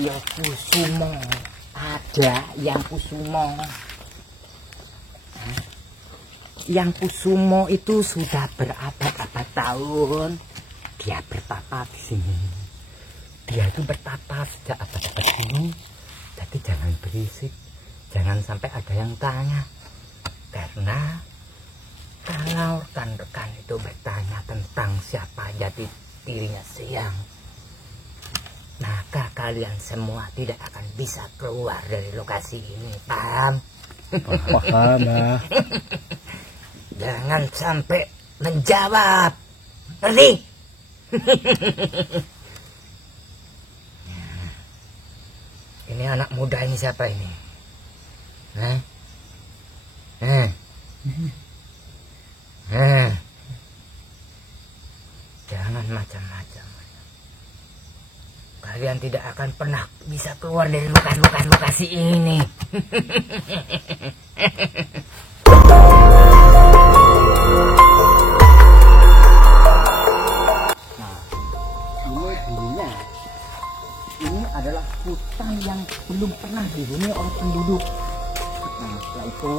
Beliau Kusumo. Ada yang Kusumo. Yang Kusumo itu sudah berabad-abad tahun dia bertapa di sini. Dia itu bertapa sejak abad-abad dulu. Jadi jangan berisik, jangan sampai ada yang tanya. Karena kalau rekan-rekan itu bertanya tentang siapa jati dirinya Siang, maka kalian semua tidak akan bisa keluar dari lokasi ini. Paham? Paham, Mbah. Jangan sampai menjawab. Ngerti? Ini anak muda ini siapa ini? Jangan macam-macam. Kalian tidak akan pernah bisa keluar dari lokasi ini. Ini adalah hutan yang belum pernah dihuni oleh penduduk. Nah, setelah itu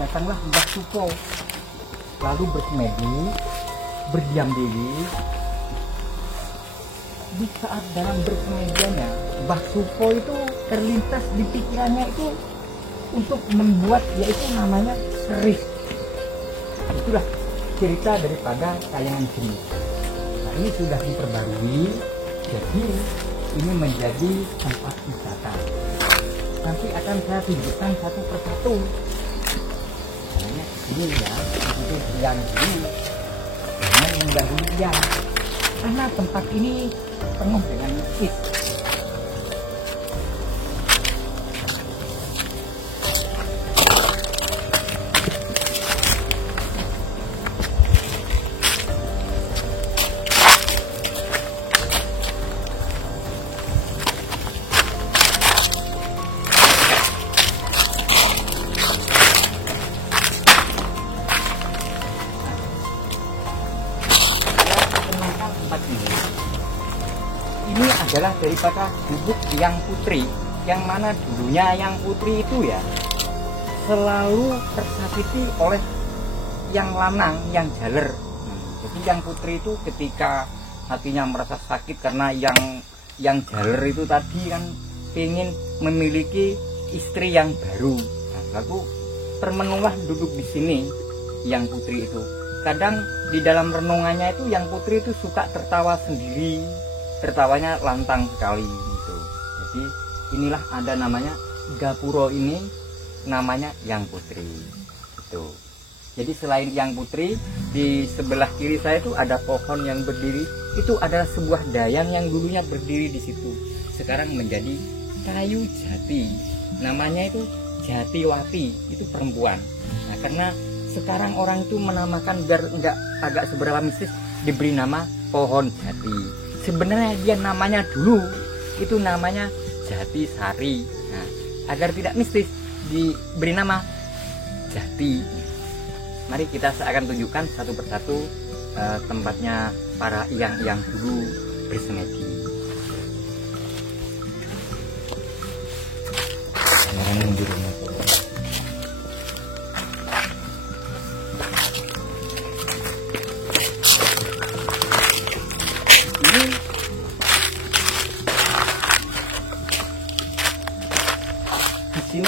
datanglah Mbah Supo, lalu bersemedi, berdiam diri. Di saat dalam bersemedianya, Mbah Supo itu terlintas di pikirannya itu untuk membuat yaitu namanya keris. Itulah cerita daripada Kayangan Geni. Nah, ini sudah diperbarui, jadi ini menjadi tempat wisata. Nanti akan saya tunjukkan satu persatu. Caranya ini ya, itu yang dulu, jangan mendahulunya. Karena tempat ini penuh dengan mistis. Ini adalah daripada gubuk Yang Putri, yang mana dulunya Yang Putri itu ya selalu tersakiti oleh Yang Lanang, Yang Jaler. Jadi Yang Putri itu ketika hatinya merasa sakit karena Yang Jaler itu tadi kan ingin memiliki istri yang baru. Nah, lalu termenunglah duduk di sini Yang Putri itu. Kadang di dalam renungannya itu Yang Putri itu suka tertawa sendiri. Tertawanya lantang sekali gitu. Jadi inilah ada namanya Gapuro ini namanya Yang Putri itu. Jadi selain Yang Putri, di sebelah kiri saya itu ada pohon yang berdiri. Itu adalah sebuah dayan yang dulunya berdiri di situ. Sekarang menjadi kayu jati. Namanya itu Jatiwati, itu perempuan. Nah, karena sekarang orang itu menamakan biar enggak agak seberapa mistis, diberi nama pohon jati. Sebenarnya dia namanya dulu itu namanya Jatisari. Nah, agar tidak mistis diberi nama Jati. Mari kita akan tunjukkan satu persatu tempatnya para yang dulu bersemedi.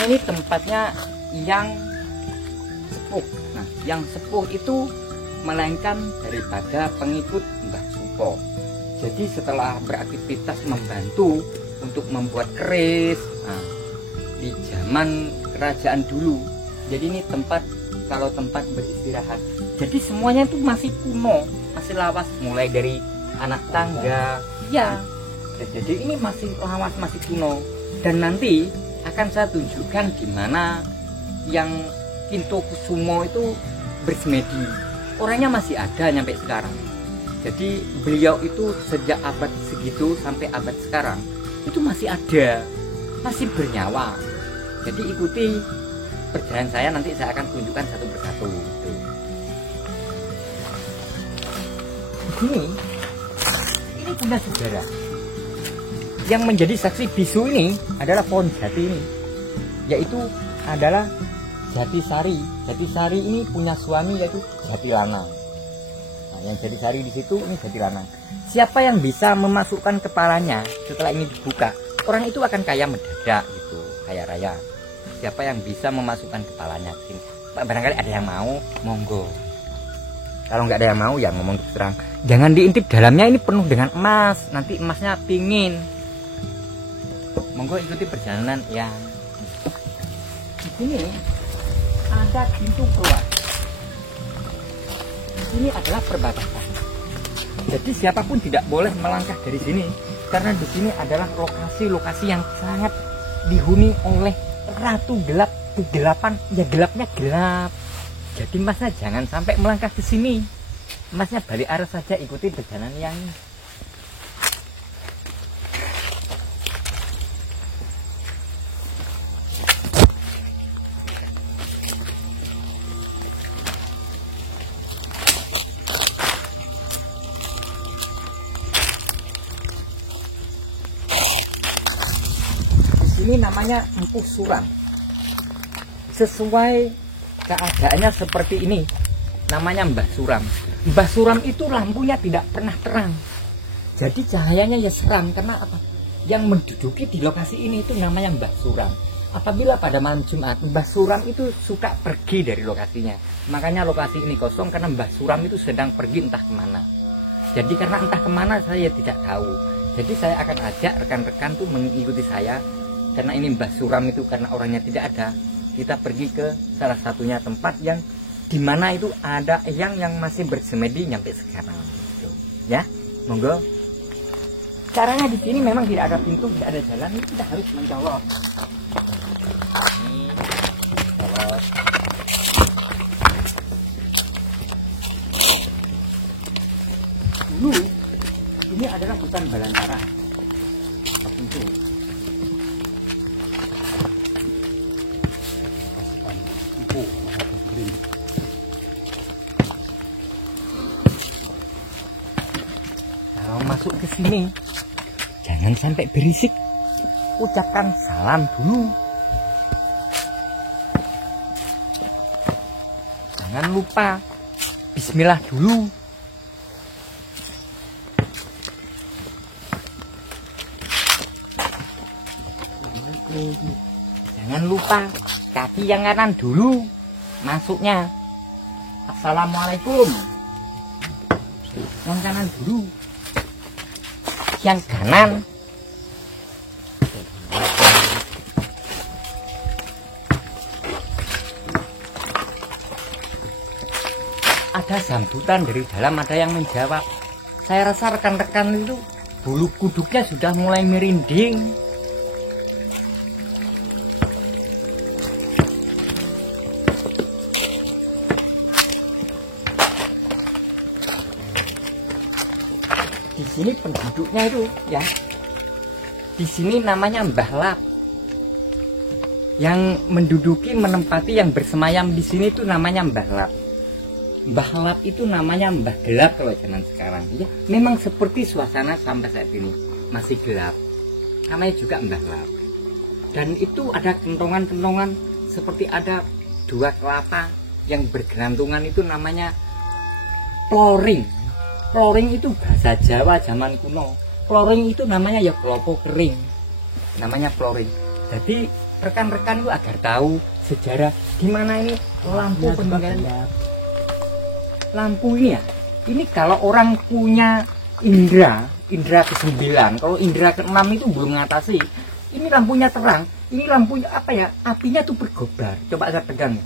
Ini tempatnya Yang Sepuh. Nah, Yang Sepuh itu melainkan daripada pengikut Mbah Supo. Jadi setelah beraktivitas membantu untuk membuat keris, nah, di zaman kerajaan dulu. Jadi ini tempat, kalau tempat beristirahat. Jadi semuanya itu masih kuno, masih lawas, mulai dari anak tangga. Ya, jadi ini masih lawas, masih kuno. Dan nanti akan saya tunjukkan gimana Yang Kinto Kusumo itu bersemedi. Orangnya masih ada sampai sekarang. Jadi beliau itu sejak abad segitu sampai abad sekarang itu masih ada, masih bernyawa. Jadi ikuti perjalanan saya, nanti saya akan tunjukkan satu persatu. Di sini, ini punya sejarah. yang menjadi saksi bisu ini adalah pohon jati ini, yaitu adalah jati sari. Jati sari ini punya suami yaitu jati lanang. Nah, yang jati sari di situ ini jati lanang. Siapa yang bisa memasukkan kepalanya setelah ini dibuka, orang itu akan kaya mendadak gitu, kaya raya. Siapa yang bisa memasukkan kepalanya? Barangkali ada yang mau, monggo. Kalau nggak ada yang mau, ya ngomong terus terang. Jangan diintip dalamnya ini penuh dengan emas. Nanti emasnya pingin. Monggo ikuti perjalanan ya. Di sini ada pintu keluar. Di sini adalah perbatasan. Jadi siapapun tidak boleh melangkah dari sini, karena di sini adalah lokasi-lokasi yang sangat dihuni oleh ratu gelap. Kegelapan, ya gelapnya gelap. Jadi masnya jangan sampai melangkah ke sini. Masnya balik arah saja, ikuti perjalanan yang ini. Di sini namanya Empuh Suram. Sesuai keadaannya seperti ini, namanya Mbah Suram. Mbah Suram itu lampunya tidak pernah terang, jadi cahayanya ya seram. Karena apa? Yang menduduki di lokasi ini itu namanya Mbah Suram. Apabila pada malam Jumat, Mbah Suram itu suka pergi dari lokasinya. Makanya lokasi ini kosong karena Mbah Suram itu sedang pergi entah kemana. Jadi karena entah kemana saya tidak tahu. Jadi saya akan ajak rekan-rekan tuh mengikuti saya, karena ini Mbah Suram itu karena orangnya tidak ada. Kita pergi ke salah satunya tempat yang dimana itu ada yang masih bersemedi nyampe sekarang gitu. Ya, monggo. Caranya di sini memang tidak ada pintu, tidak ada jalan, kita harus mencolot. Ini colot. Dulu ini adalah hutan belantara. Pintu. Kalau masuk ke sini, jangan sampai berisik. Ucapkan salam dulu. Jangan lupa bismillah dulu. Jangan lupa kaki yang kanan dulu masuknya. Assalamualaikum. Yang kanan dulu. Yang kanan. Ada sambutan dari dalam, ada yang menjawab. Saya rasa rekan-rekan itu bulu kuduknya sudah mulai merinding. Di sini penduduknya itu ya, di sini namanya Mbah Lap. Yang menduduki, menempati, yang bersemayam di sini itu namanya Mbah Lap. Mbah Lap itu namanya Mbah Gelap kalau zaman sekarang. Ya, memang seperti suasana sampai saat ini masih gelap. Namanya juga Mbah Lap. Dan itu ada kentongan-kentongan seperti ada dua kelapa yang bergelantungan, itu namanya ploring. Ploring itu bahasa Jawa zaman kuno. Ploring itu namanya ya klopo kering. Namanya ploring. Jadi rekan-rekan itu agar tahu sejarah di mana ini lampu peninggalan. Lampu ini ya, ini kalau orang punya indera ke-9, kalau indera ke-6 itu belum mengatasi. Ini lampunya terang, ini lampunya apa ya? Apinya tuh bergobar. Coba saya pegang.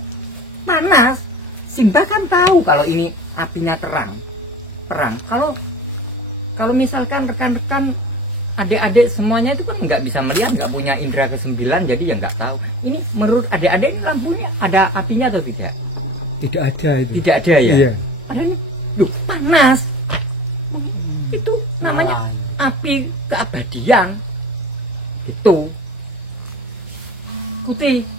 Panas. Simba kan tahu kalau ini apinya terang. Kalau misalkan rekan-rekan adik-adik semuanya itu kan nggak bisa melihat, nggak punya indera ke-9, jadi ya nggak tahu. Ini menurut adik-adik ini lampunya ada apinya atau tidak? Tidak ada itu. Tidak ada ya? Iya. Padahal ini panas. Itu namanya api keabadian. Gitu. Ikuti.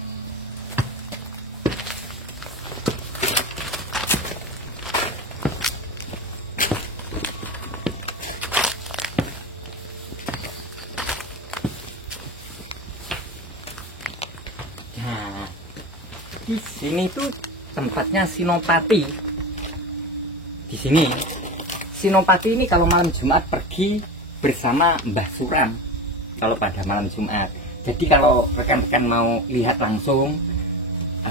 Jadi sini itu tempatnya Sinopati. Di sini Sinopati ini kalau malam Jumat pergi bersama Mbah Suram kalau pada malam Jumat. Jadi kalau rekan-rekan mau lihat langsung,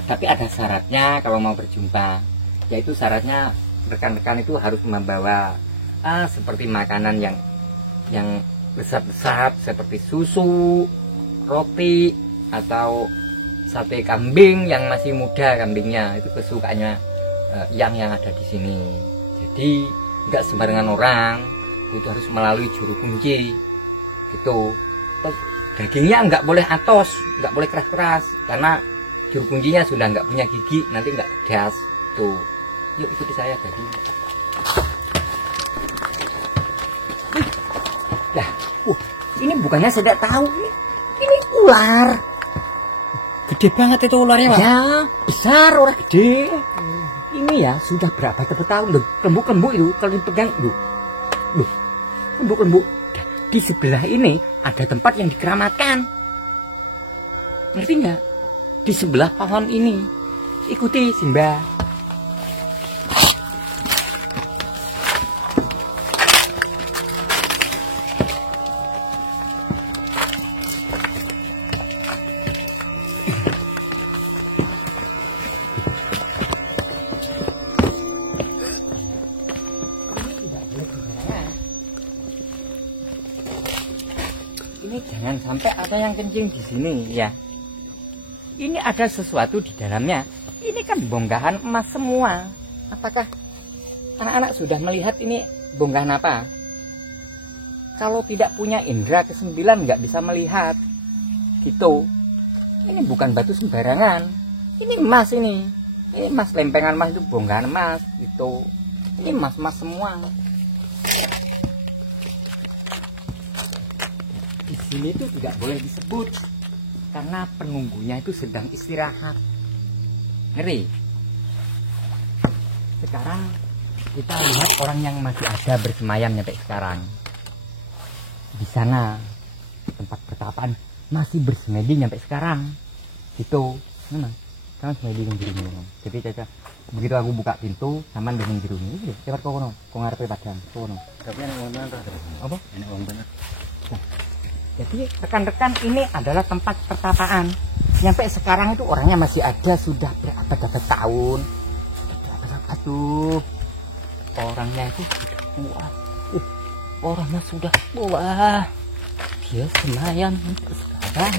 tapi ada syaratnya kalau mau berjumpa, yaitu syaratnya rekan-rekan itu harus membawa seperti makanan yang besar-besar seperti susu, roti, atau sate kambing yang masih muda kambingnya, itu kesukaannya yang ada di sini. Jadi nggak sembarangan orang, itu harus melalui juru kunci gitu. Terus dagingnya nggak boleh atos, nggak boleh keras-keras, karena juru kuncinya sudah nggak punya gigi, nanti nggak pedas tuh. Yuk ikuti saya tadi. Nah, ini bukannya saya tidak tahu, ini ular. Gede banget itu ularnya, Pak. Ya, besar, orang gede. Ini ya sudah berapa tahun loh. Lembu-lembu itu kalau dipegang, loh, lembu-lembu. Di sebelah ini ada tempat yang dikeramatkan. Ngerti nggak? Di sebelah pohon ini. Ikuti, Simba. Ini jangan sampai ada yang kencing di sini ya. Ini ada sesuatu di dalamnya. Ini kan bongkahan emas semua. Apakah anak-anak sudah melihat ini bongkahan apa? Kalau tidak punya indera kesembilan nggak bisa melihat. Gitu. Ini bukan batu sembarangan. Ini emas ini. Ini emas, lempengan emas itu bongkahan emas. Gitu. Ini emas-emas semua. Di sini itu tidak boleh disebut karena penunggunya itu sedang istirahat. Ngeri. Sekarang kita lihat orang yang masih ada bersemayam sampai sekarang. Di sana tempat pertapaan masih bersemedi sampai sekarang. Itu, memang. Sama semedi yang biru ini. Jadi caca, begitu aku buka pintu, sama dengan biru ini. Cepat kau kono, kau ngarepe padang, kono. Tapi enak uang bener. Apa? Enak uang bener. Nah, jadi rekan-rekan ini adalah tempat pertapaan. Sampai sekarang itu orangnya masih ada, sudah berabad-abad tahun. Berabad-abad tuh. Orangnya itu sudah tua. Orangnya sudah tua. Dia semayam sekarang.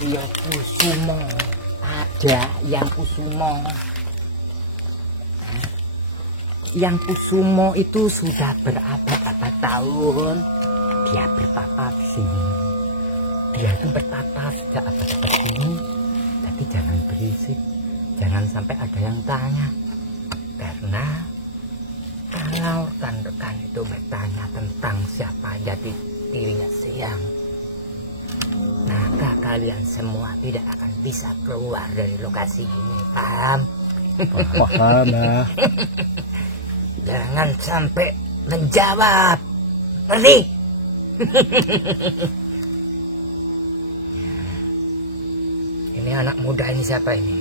Ya Kusumo, ada yang Kusumo. Yang Kusumo itu sudah berabad-abad tahun dia bertapa di sini. Dia itu bertapa sejak abad-abad ini. Tapi jangan berisik, jangan sampai ada yang tanya. Karena kalau rekan-rekan itu bertanya tentang siapa jati dirinya Siang, maka kalian semua tidak akan bisa keluar dari lokasi ini, paham? Paham, Mbah. Jangan sampai menjawab, ngerti? Ini anak muda ini siapa ini?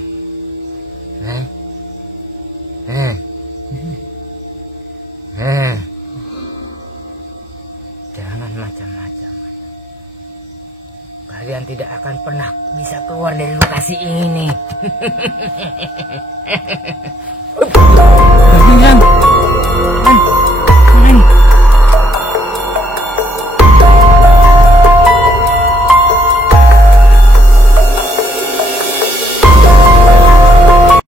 Jangan macam-macam. Kalian tidak akan pernah bisa keluar dari lokasi ini.